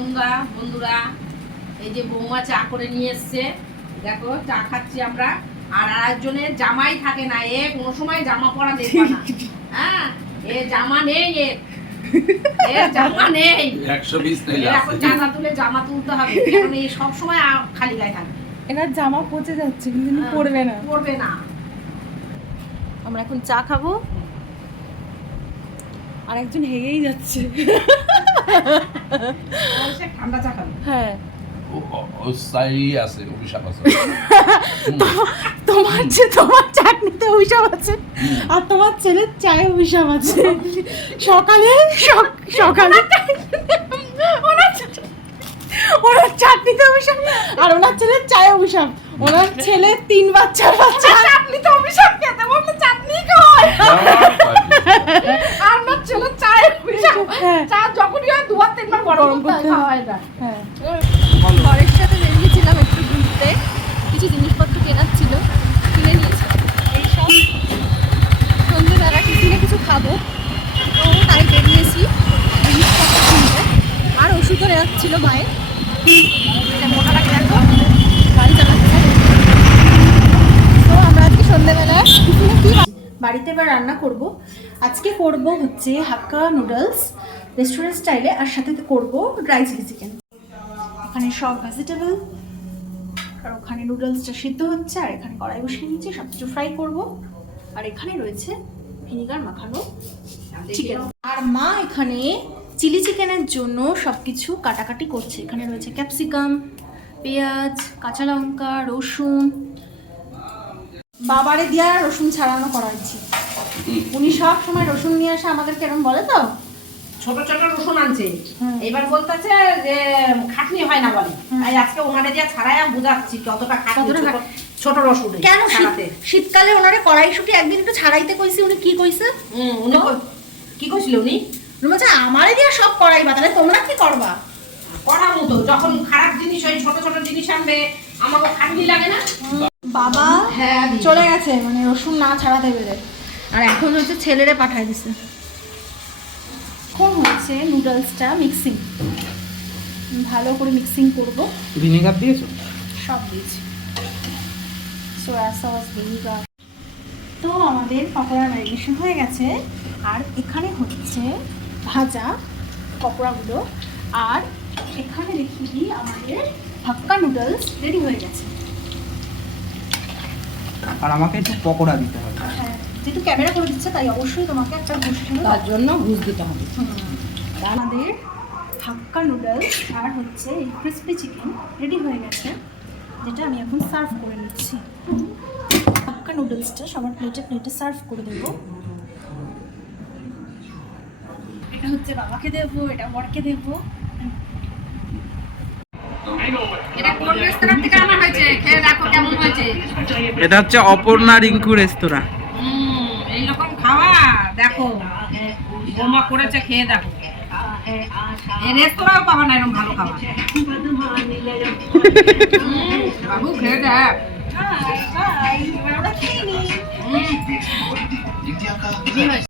বন্ধুরা, এই যে বৌমা চা করে নিয়ে এসছে, দেখো চা খাচ্ছি আমরা। আর আরেকজনের জামাই থাকে না, এ কোনো সময় জামা পরা দেখবে না। হ্যাঁ, এ জামা নেই, এর জামা নেই, 120 নেই। এখন জামা তুলে জামা তুলতে হবে, কারণ এই সব সময় খালি গায়ে থাকবে। এনার জামা পচে যাচ্ছে, কিন্তু পরবে না। আমরা এখন চা খাবো, আর একজন হেগেই যাচ্ছে। ঠান্ডা চা খাবে। হ্যাঁ, আছে অভিশাপ আছে। তোমার চাটনিতে অভিশাপ আছে, আর তোমার ছেলের চায়ে অভিশাপ আছে। সকালে ওনার চাটনিতে অভিশাপ, আর ওনার ছেলের চায়ে অভিশাপ। ওনার ছেলে 3 বাচ্চার বাচ্চা, চাটনিতে অভিশাপ খেতে বলতে চাটনি খায়, আর ওনার ছেলের চায়ে অভিশাপ। চা যখনই হয় 2-3 বার গরম করতে হয় না। হ্যাঁ, ঘরের সাথে বেরিয়েছিলাম একটু ঘুরতে, কিছু জিনিসপত্র কেনার ছিল, কিনে নিয়েছি। এইসব সন্ধ্যেবেলা টিফিনে কিছু খাবো, তো তাই বেরিয়েছি জিনিসপত্র কিনতে। আর ওষুধও নেওয়া ছিল মায়ের, মোটাটাকে দেখো গাড়ি চালাচ্ছে। তো আমরা আজকে সন্ধ্যেবেলা টিফিনে কি বাড়িতে এবার রান্না করব। আজকে করব হচ্ছে হাক্কা নুডলস রেস্টুরেন্ট স্টাইলে, আর সাথে করব ড্রাই চিলি চিকেন। এখানে সব ভেজিটেবল, আর ওখানে নুডলসটা সিদ্ধ হচ্ছে, আর এখানে কড়াই বসিয়ে নিয়েছি, সব কিছু ফ্রাই করব। আর এখানে রয়েছে ভিনিগার মাখানো চিকেন। আর মা এখানে চিলি চিকেনের জন্য সব কিছু কাটাকাটি করছে। এখানে রয়েছে ক্যাপসিকাম, পেঁয়াজ, কাঁচা লঙ্কা, রসুন। বাবারে দিয়া রসুন ছাড়ানো করাচ্ছি, উনি সব সময় রসুন নিয়ে আসে আমাদেরকে এরকম বলে। তো ছোট ছোট রসুন আনছে, এবার বলতেছে যে খাটনি হয় না বলে, তাই আজকে ওনারে দিয়ে ছাড়াই বুঝাচ্ছি কতটা খাটনি ছোট রসুন। কেন শীতকালে ওনারে কড়াইশুঁটি একদিন একটু ছাড়াইতে কইছি, উনি কি কইছে? উনি কি কইছিল? উনি বলছে আমারে দিয়ে সব কড়াই বাতালে, তোমরা কি করবা? করার মতো যখন খারাপ জিনিস হয়, ছোট ছোট জিনিস আনবে, আমাকে খাটনি লাগে না। বাবা হ্যাঁ চলে গেছে, মানে রসুন না ছাড়াতে পেরে। আর এখন হচ্ছে ছেলেরে পাঠাই দিছে। এখন হচ্ছে নুডলসটা মিক্সিং, ভালো করে মিক্সিং করব। ভিনেগার দিয়েছো? সব দিয়েছি, সোয়া সস, ভিনেগার। তো আমাদের পকোড়া ম্যারিনেশন হয়ে গেছে, আর এখানে হচ্ছে ভাজা পকোড়াগুলো, আর এখানে দেখি দিই আমাদের হাক্কা নুডলস রেডি হয়ে গেছে। আর আমাকে একটু পকোড়া দিতে হবে। হ্যাঁ, যেহেতু ক্যামেরা করে দিচ্ছে তাই অবশ্যই তোমাকে একটা ঘুষ দিতে তার জন্য ঘুষ দিতে হবে। আমাদের হাক্কা নুডলস আর হচ্ছে এই ক্রিসপি চিকেন রেডি হয়ে গেছে, যেটা আমি এখন সার্ভ করে নিচ্ছি। হাক্কা নুডলসটা সবার প্লেটে প্লেটে সার্ভ করে দেবো। এটা হচ্ছে বাবাকে দেবো, এটা বরকে দেবো। এটা কোন রেস্তোরাঁ থেকে আনা হয়েছে? খেয়ে দেখো কেমন হয়েছে। এটা হচ্ছে অপর্ণা রিঙ্কু রেস্তোরাঁ। এইরকম খাওয়া দেখো বোমা করেছে, খেয়ে দেখো। এই রেস্তোরাঁও পাবা না এরকম ভালো খাওয়া। বাবু খেয়ে দেখ। আমরা খেয়ে নিই।